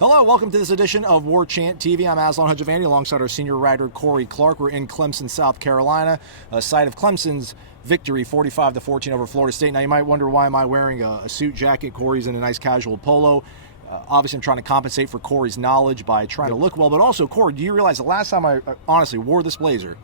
Hello, welcome to this edition of Warchant TV. I'm Aslan Hajivandi alongside our senior writer Corey Clark. We're in Clemson, South Carolina, a site of Clemson's victory 45-14 over Florida State. Now you might wonder, why am I wearing a suit jacket? Corey's in a nice casual polo. Obviously I'm trying to compensate for Corey's knowledge by trying to look well, but also, Corey, do you realize the last time I honestly wore this blazer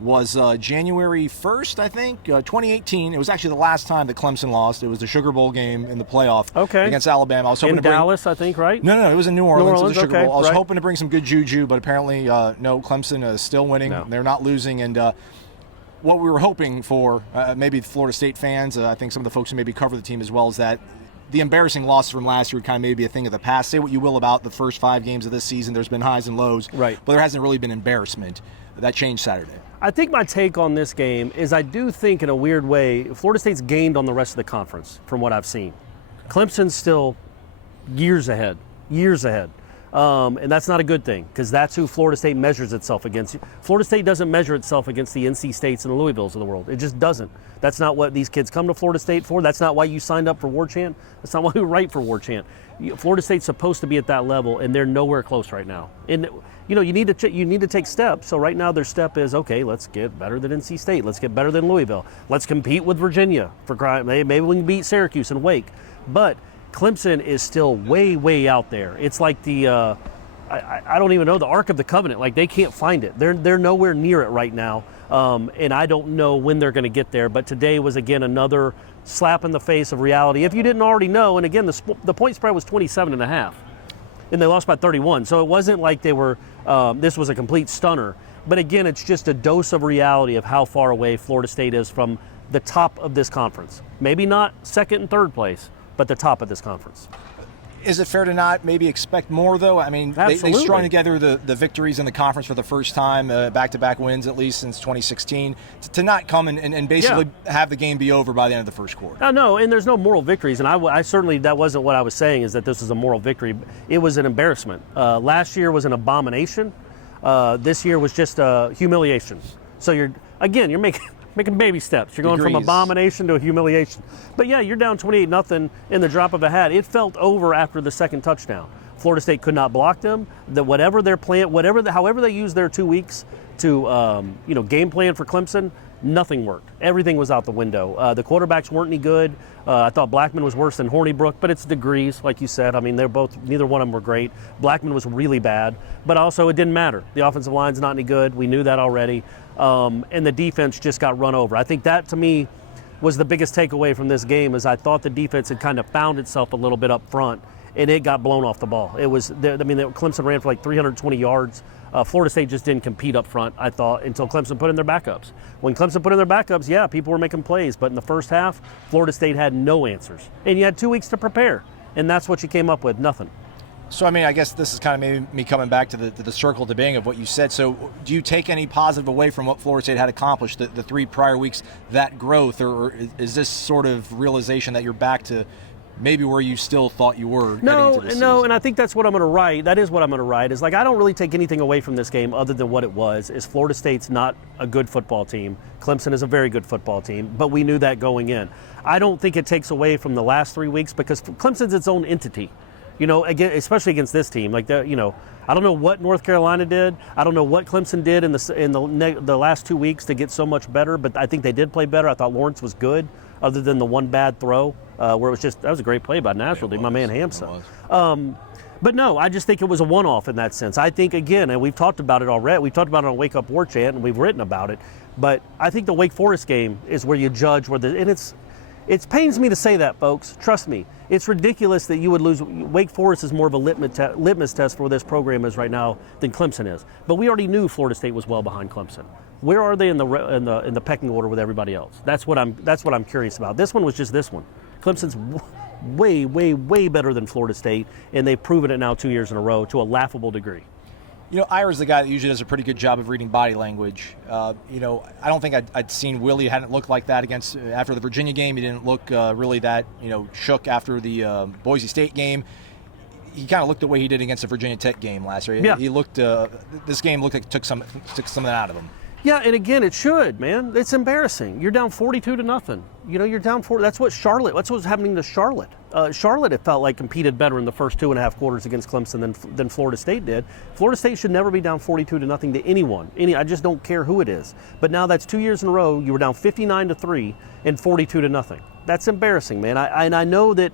was January 1st, I think, 2018. It was actually the last time that Clemson lost. It was the Sugar Bowl game in the playoff against Alabama. I was hoping in Dallas, I think, right? No, it was in New Orleans. It was the Sugar Bowl. I was right. hoping to bring some good juju, but apparently, no, Clemson is still winning. No. They're not losing, and what we were hoping for, maybe the Florida State fans, I think some of the folks who maybe cover the team as well, is that the embarrassing loss from last year would kind of maybe be a thing of the past. Say what you will about the first 5 games of this season. There's been highs and lows, right? But there hasn't really been embarrassment. That changed Saturday. I think my take on this game is I do think in a weird way Florida State's gained on the rest of the conference from what I've seen. Clemson's still years ahead. And that's not a good thing because that's who Florida State measures itself against. Florida State doesn't measure itself against the NC States and the Louisvilles of the world. It just doesn't. That's not what these kids come to Florida State for. That's not why you signed up for Warchant. That's not why you write for Warchant. Florida State's supposed to be at that level, and they're nowhere close right now. And you need to take steps. So right now their step is, okay, let's get better than NC State. Let's get better than Louisville. Let's compete with Virginia for crying. Maybe we can beat Syracuse and Wake. But Clemson is still way, way out there. It's like the I don't even know, the Ark of the Covenant. Like, they can't find it. They're nowhere near it right now. And I don't know when they're going to get there. But today was, again, another slap in the face of reality. If you didn't already know, and again, the point spread was 27.5. And they lost by 31. So it wasn't like they were, this was a complete stunner. But again, it's just a dose of reality of how far away Florida State is from the top of this conference. Maybe not second and third place, but the top of this conference. Is it fair to not maybe expect more, though? I mean, they strung together the victories in the conference for the first time, back-to-back wins at least since 2016, to not come and basically have the game be over by the end of the first quarter. No, and there's no moral victories, and I certainly, that wasn't what I was saying, is that this is a moral victory. It was an embarrassment. Last year was an abomination. This year was just a humiliation. So you're making baby steps. You're going from abomination to a humiliation. But yeah, you're down 28-0 in the drop of a hat. It felt over after the second touchdown. Florida State could not block them. However they used their 2 weeks to game plan for Clemson, nothing worked. Everything was out the window. The quarterbacks weren't any good. I thought Blackman was worse than Hornibrook, but it's degrees, like you said. I mean, neither one of them were great. Blackman was really bad, but also it didn't matter. The offensive line's not any good. We knew that already. And the defense just got run over. I think that, to me, was the biggest takeaway from this game, is I thought the defense had kind of found itself a little bit up front, and it got blown off the ball. Clemson ran for like 320 yards. Florida State just didn't compete up front, I thought, until Clemson put in their backups. When Clemson put in their backups, yeah, people were making plays, but in the first half, Florida State had no answers. And you had 2 weeks to prepare, and that's what you came up with, nothing. So, I mean, I guess this is kind of maybe me coming back to the circle to being of what you said. So do you take any positive away from what Florida State had accomplished the 3 prior weeks, that growth, or is this sort of realization that you're back to maybe where you still thought you were heading into this season? And I think that's what I'm going to write. That is what I'm going to write, is like, I don't really take anything away from this game other than what it was, is Florida State's not a good football team. Clemson is a very good football team, but we knew that going in. I don't think it takes away from the last 3 weeks because Clemson's its own entity. Again, especially against this team, I don't know what North Carolina did. I don't know what Clemson did in the last 2 weeks to get so much better, but I think they did play better. I thought Lawrence was good, other than the one bad throw, where that was a great play by Nashville, my man Hamsa. But no, I just think it was a one-off in that sense. I think, again, and we've talked about it already. We've talked about it on Wake Up Warchant, and we've written about it. But I think the Wake Forest game is where you judge it pains me to say that, folks. Trust me. It's ridiculous that you would lose. Wake Forest is more of a litmus test for where this program is right now than Clemson is. But we already knew Florida State was well behind Clemson. Where are they in the pecking order with everybody else? That's what I'm curious about. This one was just this one. Clemson's way, way, way better than Florida State, and they've proven it now 2 years in a row to a laughable degree. Ira's the guy that usually does a pretty good job of reading body language. I don't think I'd seen Willie hadn't looked like that after the Virginia game. He didn't look really that, shook after the Boise State game. He kind of looked the way he did against the Virginia Tech game last year. Yeah. He looked. This game looked like it took something out of him. Yeah, and again, it should, man. It's embarrassing. You're down 42-0. You're down 4. That's what was happening to Charlotte. Charlotte, it felt like, competed better in the first 2.5 quarters against Clemson than Florida State did. Florida State should never be down 42-0 to anyone. I just don't care who it is. But now that's 2 years in a row. You were down 59-3 and 42-0. That's embarrassing, man. I know that,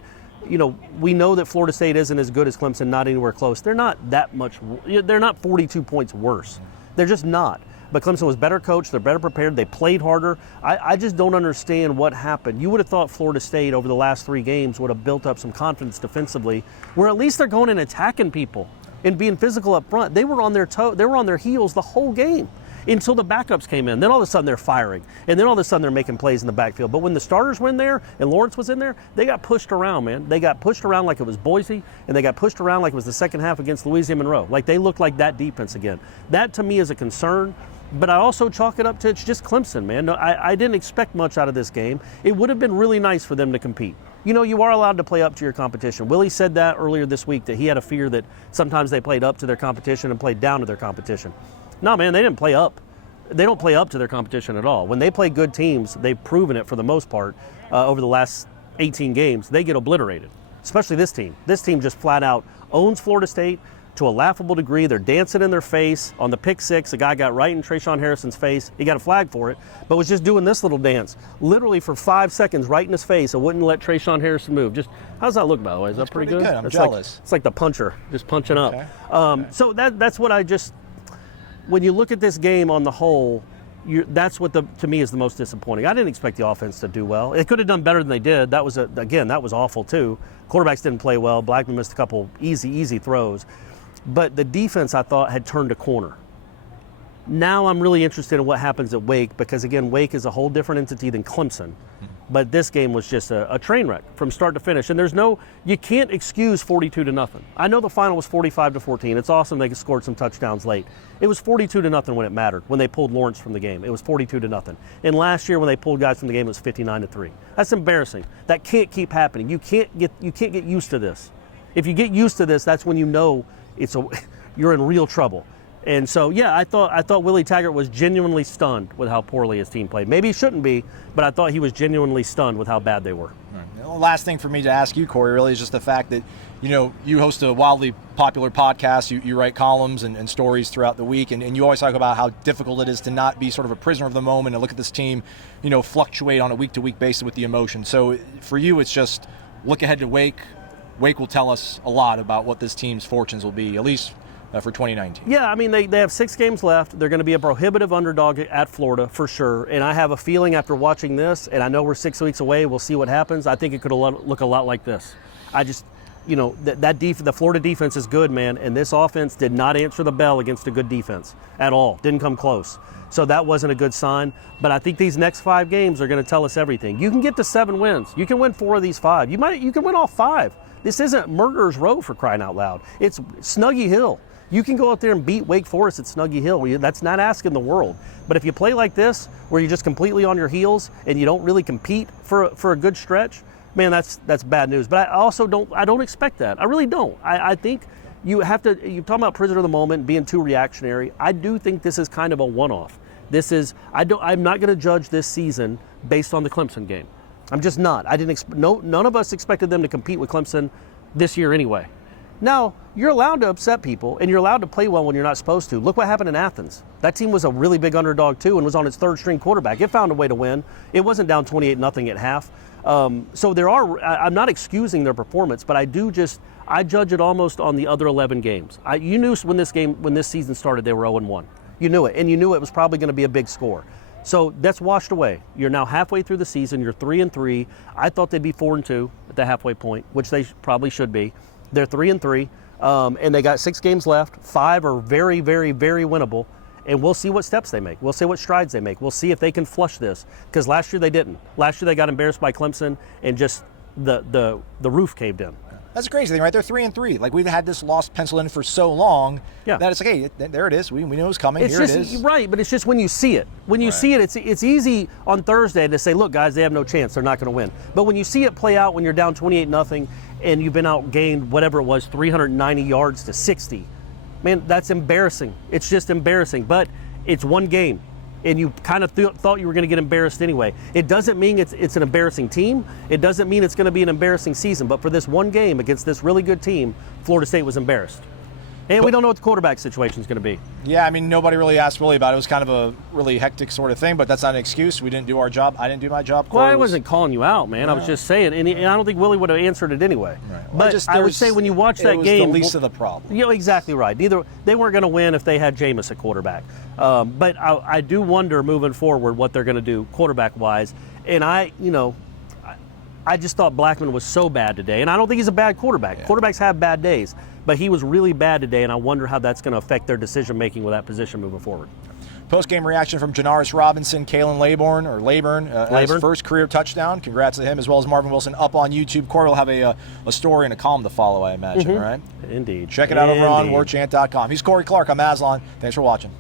we know that Florida State isn't as good as Clemson, not anywhere close. They're not that much. They're not 42 points worse. They're just not. But Clemson was better coached, they're better prepared, they played harder. I just don't understand what happened. You would have thought Florida State over the last 3 games would have built up some confidence defensively, where at least they're going and attacking people and being physical up front. They were on their heels the whole game until the backups came in. Then all of a sudden they're firing, and then all of a sudden they're making plays in the backfield. But when the starters were in there and Lawrence was in there, they got pushed around, man. They got pushed around like it was Boise, and they got pushed around like it was the second half against Louisiana Monroe. Like they looked like that defense again. That to me is a concern. But I also chalk it up to it's just Clemson, man. No, I didn't expect much out of this game. It would have been really nice for them to compete. You are allowed to play up to your competition. Willie said that earlier this week, that he had a fear that sometimes they played up to their competition and played down to their competition. No, man, they didn't play up. They don't play up to their competition at all. When they play good teams, they've proven it for the most part over the last 18 games, they get obliterated, especially this team. This team just flat out owns Florida State to a laughable degree. They're dancing in their face. On the pick 6, a guy got right in Trayshawn Harrison's face. He got a flag for it, but was just doing this little dance, literally for 5 seconds, right in his face, and wouldn't let Trayshawn Harrison move. Just, how's that look, by the way? Is that pretty good? I'm jealous. It's like the puncher, just punching okay. up. So that's what when you look at this game on the whole, that's what to me is the most disappointing. I didn't expect the offense to do well. It could have done better than they did. That was awful too. Quarterbacks didn't play well. Blackman missed a couple easy throws. But the defense, I thought, had turned a corner. Now I'm really interested in what happens at Wake, because, again, Wake is a whole different entity than Clemson. But this game was just a train wreck from start to finish. And you can't excuse 42-0. I know the final was 45-14. It's awesome they scored some touchdowns late. It was 42-0 when it mattered, when they pulled Lawrence from the game. It was 42-0. And last year when they pulled guys from the game, it was 59-3. That's embarrassing. That can't keep happening. You can't get used to this. If you get used to this, that's when you know you're in real trouble. And so, yeah, I thought Willie Taggart was genuinely stunned with how poorly his team played. Maybe he shouldn't be, but I thought he was genuinely stunned with how bad they were. The last thing for me to ask you, Corey, really is just the fact that, you host a wildly popular podcast. You write columns and stories throughout the week, and you always talk about how difficult it is to not be sort of a prisoner of the moment and look at this team, fluctuate on a week-to-week basis with the emotion. So for you, it's just look ahead to Wake. Wake will tell us a lot about what this team's fortunes will be, at least for 2019. Yeah, I mean, they have 6 games left. They're going to be a prohibitive underdog at Florida for sure. And I have a feeling after watching this, and I know we're 6 weeks away, we'll see what happens. I think it could look a lot like this. I just, the Florida defense is good, man, and this offense did not answer the bell against a good defense at all. Didn't come close. So that wasn't a good sign. But I think these next 5 games are going to tell us everything. You can get to 7 wins. You can win 4 of these 5. You can win all 5. This isn't Murderer's Row, for crying out loud. It's Snuggy Hill. You can go out there and beat Wake Forest at Snuggy Hill. That's not asking the world. But if you play like this, where you're just completely on your heels and you don't really compete for a good stretch, man, that's bad news. But I also don't expect that. I really don't. I think you're talking about prisoner of the moment, being too reactionary. I do think this is kind of a one-off. I'm not going to judge this season based on the Clemson game. I'm just not. None of us expected them to compete with Clemson this year anyway. Now, you're allowed to upset people, and you're allowed to play well when you're not supposed to. Look what happened in Athens. That team was a really big underdog, too, and was on its 3rd-string quarterback. It found a way to win. It wasn't down 28-0 at half. So I'm not excusing their performance, but I judge it almost on the other 11 games. You knew when this season started, they were 0-1. You knew it, and you knew it was probably going to be a big score. So that's washed away. You're now halfway through the season. You're 3-3. I thought they'd be 4-2 at the halfway point, which they probably should be. They're 3-3, and they got 6 games left. 5 are very, very, very winnable, and we'll see what steps they make. We'll see what strides they make. We'll see if they can flush this, because last year they didn't. Last year they got embarrassed by Clemson, and just the roof caved in. That's the crazy thing, right? They're 3-3. Like, we've had this loss penciled in for so long that it's like, hey, there it is. We know it's coming. Here it is. Right, but it's just when you see it. When you see it, it's easy on Thursday to say, look, guys, they have no chance. They're not going to win. But when you see it play out when you're down 28-0 and you've been outgained, whatever it was, 390 yards to 60, man, that's embarrassing. It's just embarrassing. But it's one game. and you kind of thought you were going to get embarrassed anyway. It doesn't mean it's an embarrassing team. It doesn't mean it's going to be an embarrassing season. But for this one game against this really good team, Florida State was embarrassed. And we don't know what the quarterback situation is going to be. Yeah, I mean, nobody really asked Willie about it. It was kind of a really hectic sort of thing, but that's not an excuse. We didn't do our job. I didn't do my job. Well, I wasn't calling you out, man. I was just saying, and I don't think Willie would have answered it anyway. Right. Well, but I would say when you watch that game, it was the least of the problem. You know, exactly right. They weren't going to win if they had Jameis at quarterback. But I do wonder moving forward what they're going to do quarterback-wise. And I just thought Blackman was so bad today, and I don't think he's a bad quarterback. Yeah. Quarterbacks have bad days, but he was really bad today, and I wonder how that's going to affect their decision-making with that position moving forward. Post-game reaction from Janaris Robinson, Kalen Layburn, his first career touchdown. Congrats to him, as well as Marvin Wilson, up on YouTube. Corey will have a story and a column to follow, I imagine, right? Indeed. Check it out over on Warchant.com. He's Corey Clark. I'm Aslan. Thanks for watching.